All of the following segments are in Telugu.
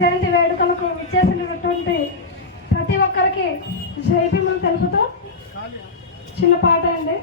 జయంతి వేడుకలకు విచ్చేసినటువంటి ప్రతి ఒక్కరికి జైభీములు తెలుపుతూ చిన్న పాట అండి.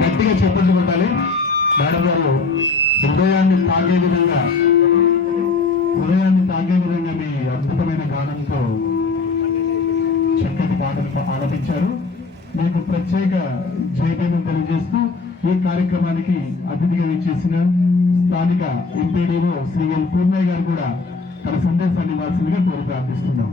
గట్టిగా చెప్పట్లు కొట్టాలి మేడం గారు హృదయాన్ని తాగే విధంగా హృదయాన్ని తాగే విధంగా మీ అద్భుతమైన గానంతో చక్కటి పాటలు ఆలపించారు. మీకు ప్రత్యేక జైపేమం తెలియజేస్తూ ఈ కార్యక్రమానికి అతిథిగా ఇచ్చేసిన స్థానిక ఎంపీడీఓ శ్రీ ఎల్ పూర్ణయ్య గారు కూడా తన సందేశాన్ని ఇవ్వాల్సిందిగా కోరి ప్రార్థిస్తున్నాం.